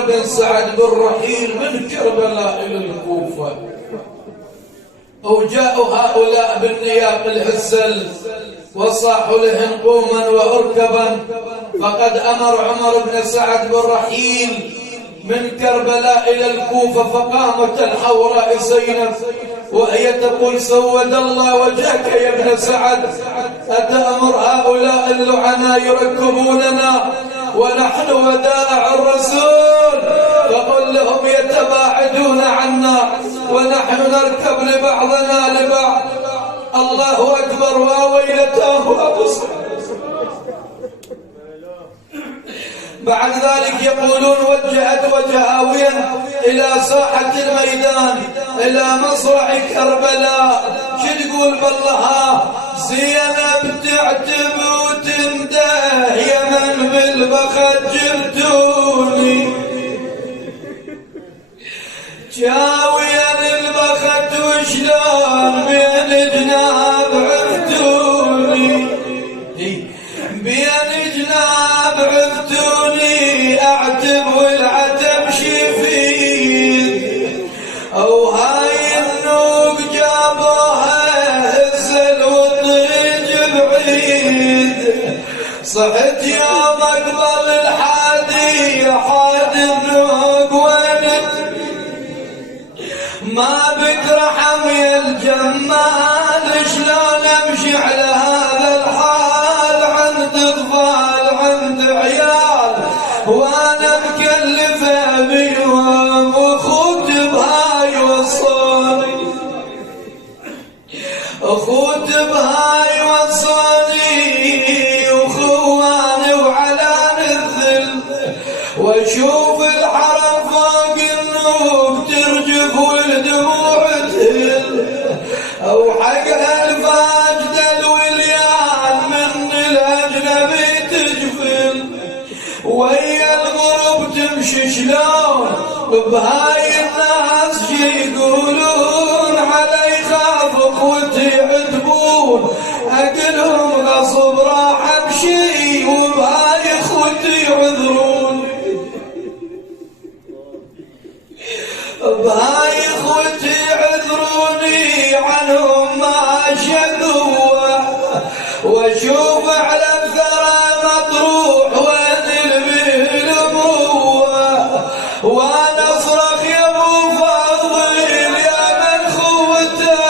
عمر بن سعد بالرحيل من كربلاء إلى الكوفة، وجاءوا هؤلاء بالنياق العسل وصاحوا لهم قوما وأركبا، فقد أمر عمر بن سعد بالرحيل من كربلاء إلى الكوفة. فقامت الحوراء زينب وهي تقول: سود الله وجهك يا ابن سعد، أتأمر هؤلاء اللعناء يركبوننا ونحن ودائع الرسول؟ فقل لهم يتباعدون عنا ونحن نركب لبعضنا لبعض. الله أكبر وويلتاه أبو سعد. بعد ذلك يقولون: وجهت وجهاويا إلى ساحة الميدان إلى مصرع كربلاء. شو تقول بالله؟ زينب تعتب وتنده: يا من بالبخت جبتوني، جاويا البخت وشلون بين جناب عفتوني، بين جناب عفتوني، اعتب والعتب شفيد، او هاي النوق جابوها هزل والطريق بعيد، صحت يوم اقبل الحادي حاد النوق وينت، ما بك رحم يا الجمال، شلون امشي على هذا الحال، عند اطفال عند عيال وانا مكلفه بيهم، وخوت بهاي وصوني، اخوت بهاي وصوني، وخواني وعلان الذل، واشوف الحرم فوق النوق ترجف والدموع تهل، او حق الفاجد الوليان من الاجنبي تجفل، ويا الغرب تمشي شلون بهاي الناس يقولون، علي خاف اخوتي عتبون، اقلهم غصب راح امشي، وبهاي اخوتي عذرون، بهاي اخوتي عذروني، عنهم ما شقوة، واشوف على الثرى مطروح وين الأبوة، وانا اصرخ يا ابو فاضل يا من خوته،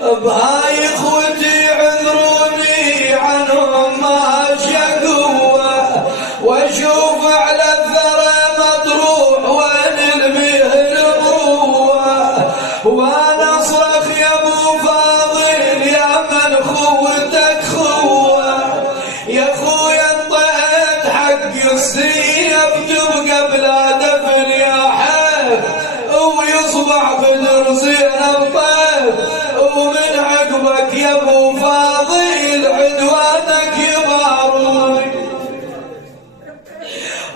بهاي اخوتي عذروني، عنهم ما شقوة، واشوف على الثرى مطروح وين الأبوة، وانا اصرخ يا ابو فاضل يا من خوتك خوة، يا خويا انطيت حق السيف تبقى بلا دفن يا حيف، ويصبح بدر زينب طيف، ومن عقبك يا ابو فاضل عدوانك يبارون،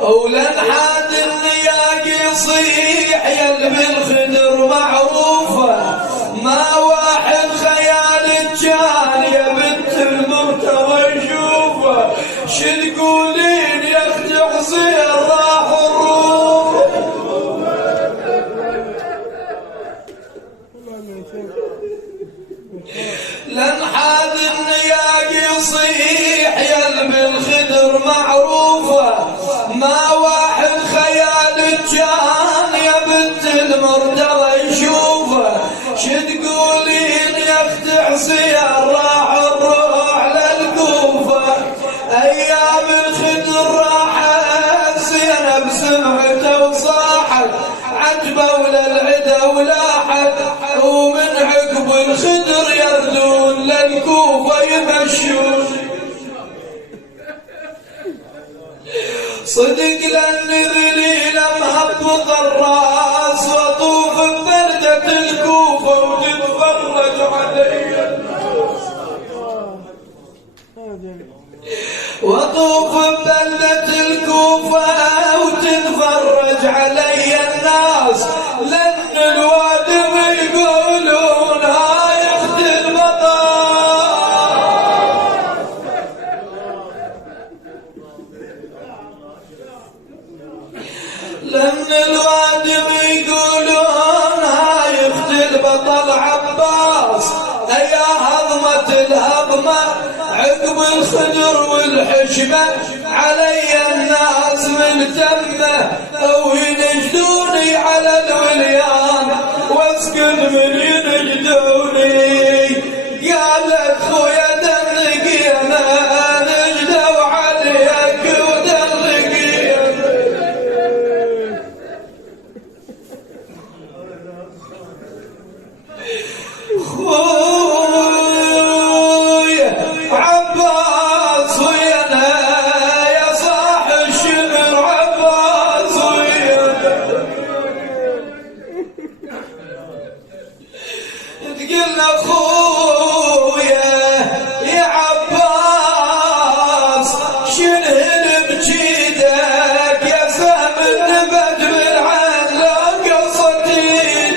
ولنحاد النياق يصيح يا بالخدر معروفه، ما واحد خيال كان يا بنت المرتضى يشوفه، شو تقولين يا اختي حسين راح الروح، لنحاد النياق يصيح يا بالخدر معروفه، ما واحد خيال كان يا بنت المرتضى يشوفه، شو تقولين يا اختي حسين راح الروح للكوفه، ايام الخدر راحت زينب سمعته وصاحت، عجبه وللعدا ولاحت، ومن عقب الخدر يردون للكوفه يمشون، صدق للنذلي لم هبط الراس، واطوف ببلدة الكوفة وتتفرج علي الناس، واطوف ببلدة الكوفة وتتفرج علي الناس، لأن الوادم يقولون هاي اخت البطل، فاطمة عقب الخدر والحشمة علي الناس ملتمة وينجدوني على الوليان واسكن من ينجدوني قالت خويا دلقينا نجدوا عليك ودلقينا خويا عباس ويانا يا صاح الشمر عباس ويانا تقلنا خويا يا عباس شنهل بجيدك يا سهم النبت بالعين لا قصتين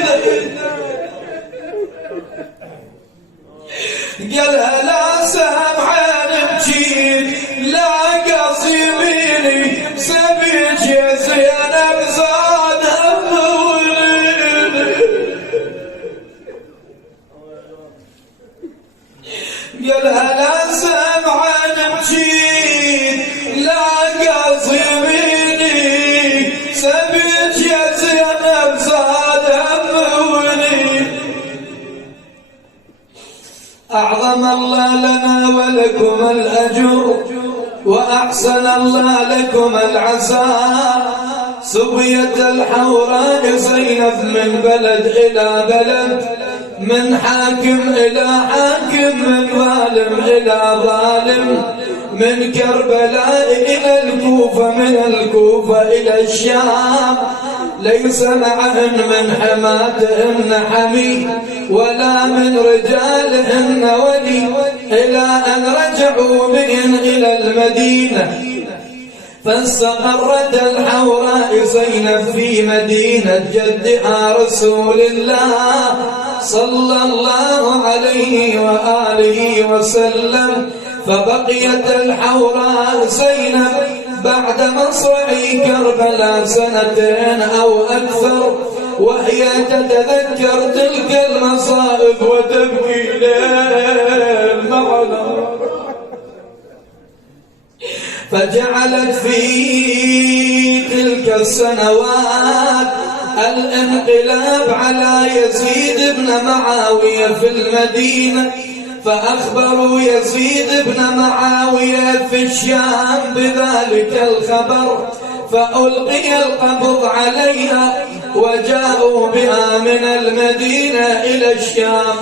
قالها لا سامحان بجيد لا قص يميني سبيج يا زينب زاد هم قالها لا سامحان بجيد لا قص يميني سبيج يا زينب زاد هم أعظم الله لنا ولكم الأجر وأحسن الله لكم العزاء سبيت الحوراء زينب من بلد إلى بلد من حاكم إلى حاكم من ظالم إلى ظالم من كربلاء إلى الكوفة من الكوفة إلى الشام ليس معهن من حماتهن حمي ولا من رجالهن ولي إلى أن رجعوا بهن إلى المدينة فاستقرت الحوراء زينب في مدينة جدها رسول الله صلى الله عليه وآله وسلم فبقيت الحوراء زينب بعد مصرع كربلاء سنتين أو أكثر وهي تتذكر تلك المصائب وتبكي ليل معنا فجعلت في تلك السنوات الانقلاب على يزيد بن معاوية في المدينة فأخبروا يزيد بن معاوية في الشام بذلك الخبر فألقي القبض عليها وجاءوا بها من المدينة إلى الشام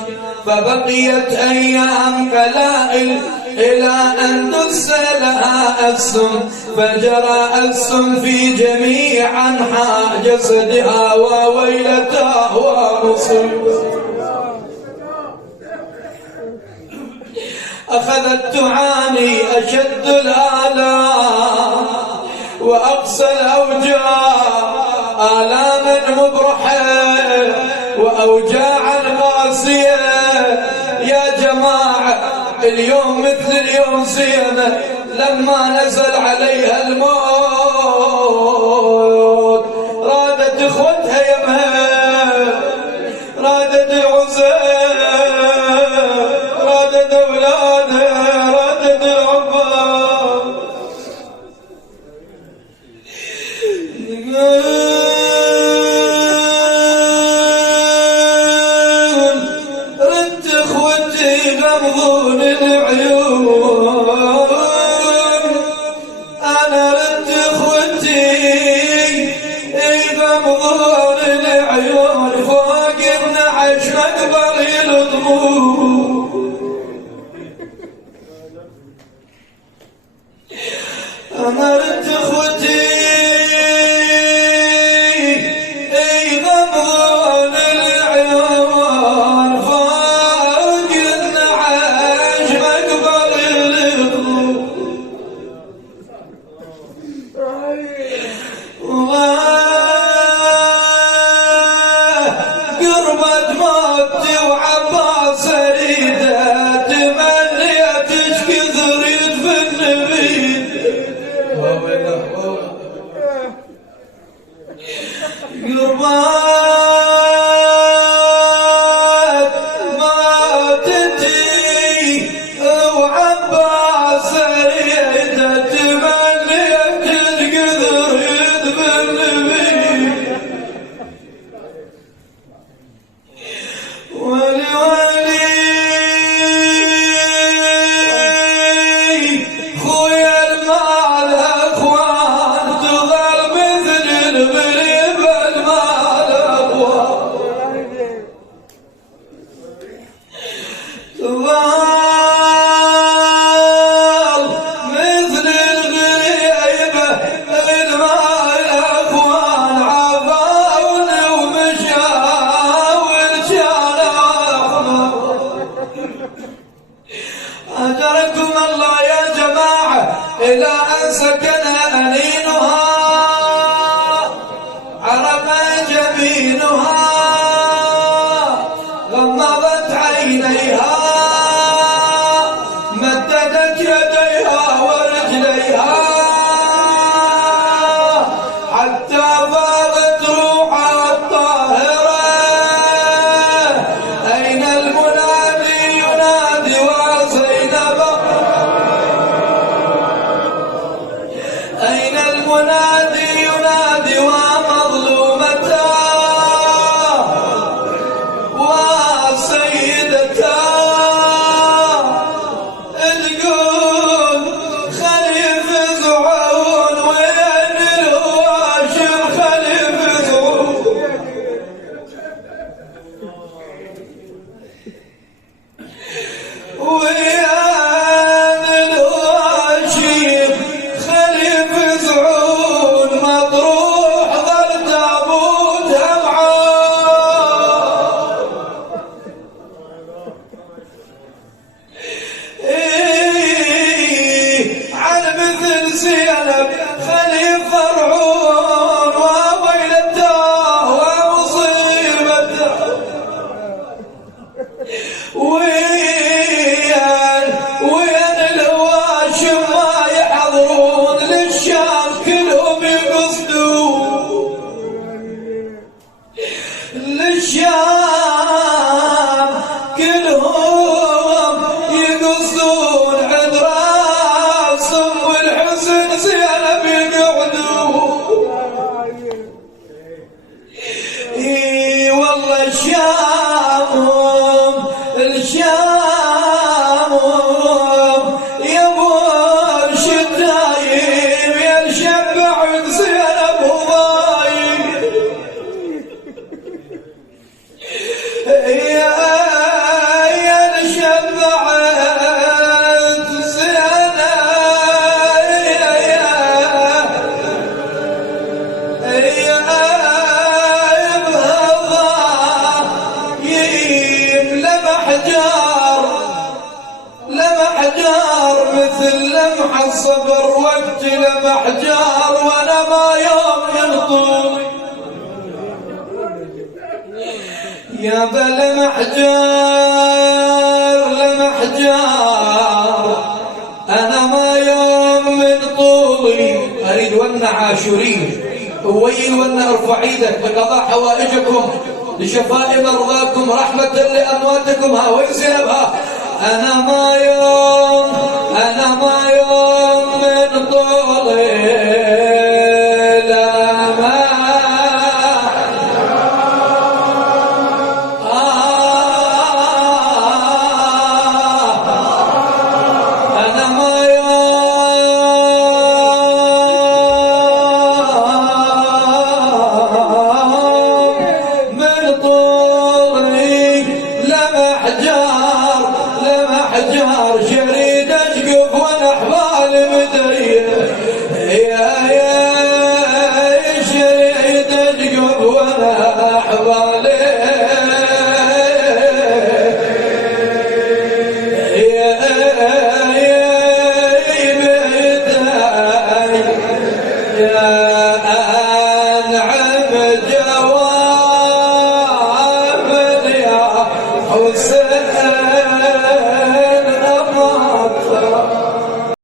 فبقيت أيام قلائل إلى أن دس لها السم فجرى السم في جميع أنحاء جسدها وويلتها ومصيبة أخذت تعاني أشد الآلام وأقصى الأوجاع آلاما مبرحة وأوجاعا قاسية يا جماعة اليوم مثل اليوم زينب لما نزل عليها الموت رادت اخوتها يمها رادت العزاب رادت اولادها رادت العباد رد اخوتي غمضون العيون انا رد اخوتي غمضون العيون فوق النعش مقبر يلطمون انا رد اخوتي غمضون العيون فوق النعش مقبر يلطمون قربت موتي وعباس اريده تمنيت ايش كثر يدفن بي حياكم الله يا جماعة إلى أن سكن أنينها عرق جبينها غمضت عينيها مددت يديها ورجليها حتى فاضت روحها الطاهرة. أين المنادي ينادي وزينب؟ أين المنادي ينادي ومظلومتا وسيدتا؟ تقول خليف زعون وين الواشم خليف زعون؟ وين الواشم خليف زعون مطروح ظل تابوتها معاه. على مثل زينب خليف فرعون وويلته ومصيبته. وين الهواشم ما يحضرون للشام كلهم يقصدون للشام كلهم يقصدون عند راسهم والحزن زينب يقعدون. اي والله الشام يا ابو الشتايم يا الشبع زينب وضايق. يا الشبع زينب لمح جار مثل لمح الصبر وقت لمح جار وانا ما يوم من طولي. يا لمح جار انا ما يوم من طولي. اريد ون عاشورين ويل ون ارفع ايدك لقضاء حوائجكم لشفاء مرضاكم رحمة لأمواتكم. ها وين زينبها؟ أنا ما يوم